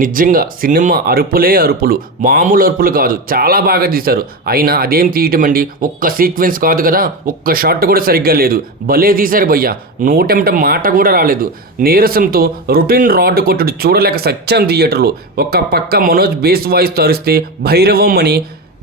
నిజంగా సినిమా అరుపులే అరుపులు, మామూలు అరుపులు కాదు, చాలా బాగా తీశారు. అయినా అదేం తీయటం అండి, ఒక్క సీక్వెన్స్ కాదు కదా, ఒక్క షాట్ కూడా సరిగ్గా లేదు. భలే తీశారు భయ్య, నోటెంట మాట కూడా రాలేదు. నీరసంతో రొటీన్ రాడ్ కొట్టుడు చూడలేక సత్యం థియేటర్లో. ఒక్క పక్క మనోజ్ బేస్ వాయిస్ తరిస్తే భైరవం అని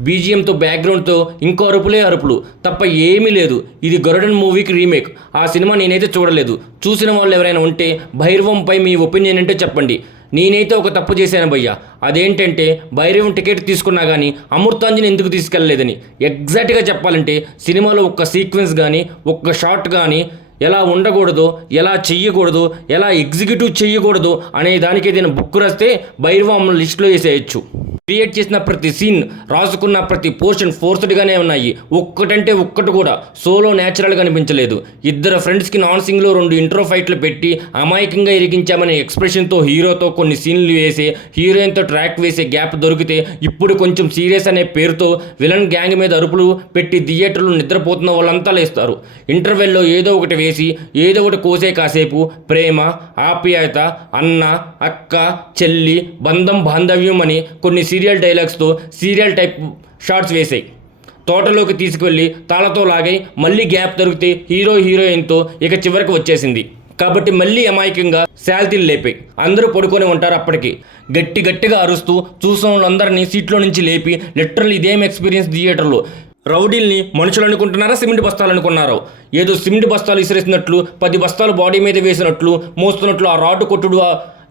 బీజిఎంతో బ్యాక్గ్రౌండ్తో ఇంకో అరుపులే అరుపులు తప్ప ఏమీ లేదు. ఇది గరుడన్ మూవీకి రీమేక్. ఆ సినిమా నేనైతే చూడలేదు. చూసిన వాళ్ళు ఎవరైనా ఉంటే భైరవంపై మీ ఒపీనియన్ ఏంటో చెప్పండి. నేనైతే ఒక తప్పు చేశాను భయ్య, అదేంటంటే భైరవం టికెట్ తీసుకున్నా కానీ అమృతాంజన్ ఎందుకు తీసుకెళ్ళలేదని. ఎగ్జాక్ట్గా చెప్పాలంటే సినిమాలో ఒక్క సీక్వెన్స్ కానీ ఒక్క షాట్ కానీ ఎలా ఉండకూడదు, ఎలా చెయ్యకూడదు, ఎలా ఎగ్జిక్యూటివ్ చెయ్యకూడదు అనే దానికి ఏదైనా బుక్ రాస్తే భైరవం లిస్టులో వేసేయచ్చు. క్రియేట్ చేసిన ప్రతి సీన్, రాసుకున్న ప్రతి పోర్షన్ ఫోర్స్డ్గానే ఉన్నాయి. ఒక్కటంటే ఒక్కటి కూడా సోలో న్యాచురల్గా అనిపించలేదు. ఇద్దరు ఫ్రెండ్స్కి నాన్ సింగ్లో 2 ఇంట్రో ఫైట్లు పెట్టి అమాయకంగా ఇరిగించామనే ఎక్స్ప్రెషన్తో హీరోతో కొన్ని సీన్లు వేసి హీరోయిన్తో ట్రాక్ వేసే గ్యాప్ దొరికితే ఇప్పుడు కొంచెం సీరియస్ అనే పేరుతో విలన్ గ్యాంగ్ మీద అరుపులు పెట్టి థియేటర్లో నిద్రపోతున్న వాళ్ళంతా లేస్తారు. ఇంటర్వెల్లో ఏదో ఒకటి వేసి ఏదో ఒకటి కోసే కాసేపు ప్రేమ, ఆప్యాయత, అన్న, అక్క, చెల్లి, బంధం, బాంధవ్యం అని కొన్ని సీరియల్ డైలాగ్స్తో సీరియల్ టైప్ షార్ట్స్ వేసాయి. తోటలోకి తీసుకువెళ్ళి తాళతో లాగై మళ్ళీ గ్యాప్ దొరికితే హీరోయిన్తో ఇక చివరికి వచ్చేసింది. కాబట్టి మళ్ళీ అమాయకంగా శాల్తీలు లేపాయి. అందరూ పడుకొని ఉంటారు. అప్పటికి గట్టిగా అరుస్తూ చూసిన వాళ్ళందరినీ సీట్లో నుంచి లేపి లిటరల్ ఇదేం ఎక్స్పీరియన్స్ థియేటర్లో. రౌడీల్ని మనుషులు అనుకుంటున్నారా, సిమెంట్ బస్తాలు అనుకున్నారో? ఏదో సిమెంట్ బస్తాలు విసిరేసినట్లు 10 బస్తాలు బాడీ మీద వేసినట్లు మోస్తున్నట్లు ఆ రాడ్డు కొట్టుడు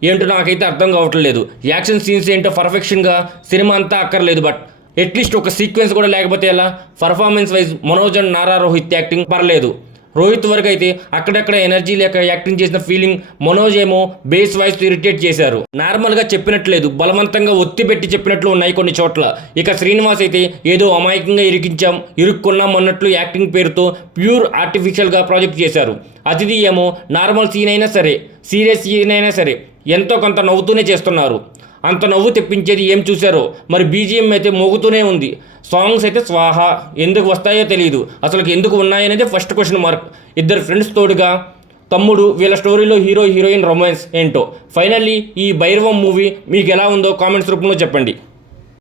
ఏంటో నాకైతే అర్థం కావట్లేదు. యాక్షన్ సీన్స్ ఏంటో పర్ఫెక్షన్గా సినిమా అంతా అక్కర్లేదు, బట్ అట్లీస్ట్ ఒక సీక్వెన్స్ కూడా లేకపోతే ఎలా? Performance wise Manoj and Nara Rohit acting పర్లేదు. రోహిత్ వరకు అయితే అక్కడక్కడ ఎనర్జీ లేక యాక్టింగ్ చేసిన ఫీలింగ్. మనోజ్ ఏమో బేస్ వాయిస్తో ఇరిటేట్ చేశారు. నార్మల్గా చెప్పినట్లేదు, బలవంతంగా ఒత్తి పెట్టి చెప్పినట్లు ఉన్నాయి కొన్ని చోట్ల. ఇక శ్రీనివాస్ అయితే ఏదో అమాయకంగా ఇరుక్కున్నాం అన్నట్లు యాక్టింగ్ పేరుతో ప్యూర్ ఆర్టిఫిషియల్గా ప్రాజెక్ట్ చేశారు. అతిథి ఏమో నార్మల్ సీన్ అయినా సరే, సీరియస్ సీన్ అయినా సరే ఎంతో కొంత నవ్వుతూనే చేస్తున్నారు. అంత నవ్వు తెప్పించేది ఏం చూశారో మరి. బీజిఎం అయితే మోగుతూనే ఉంది. సాంగ్స్ అయితే స్వాహా, ఎందుకు వస్తాయో తెలియదు. అసలు ఎందుకు ఉన్నాయనేది ఫస్ట్ క్వశ్చన్ మార్క్. ఇద్దరు ఫ్రెండ్స్ తోడుగా తమ్ముడు, వీళ్ళ స్టోరీలో హీరోయిన్ రొమాన్స్ ఏంటో. ఫైనల్లీ ఈ భైరవం మూవీ మీకు ఎలా ఉందో కామెంట్స్ రూపంలో చెప్పండి.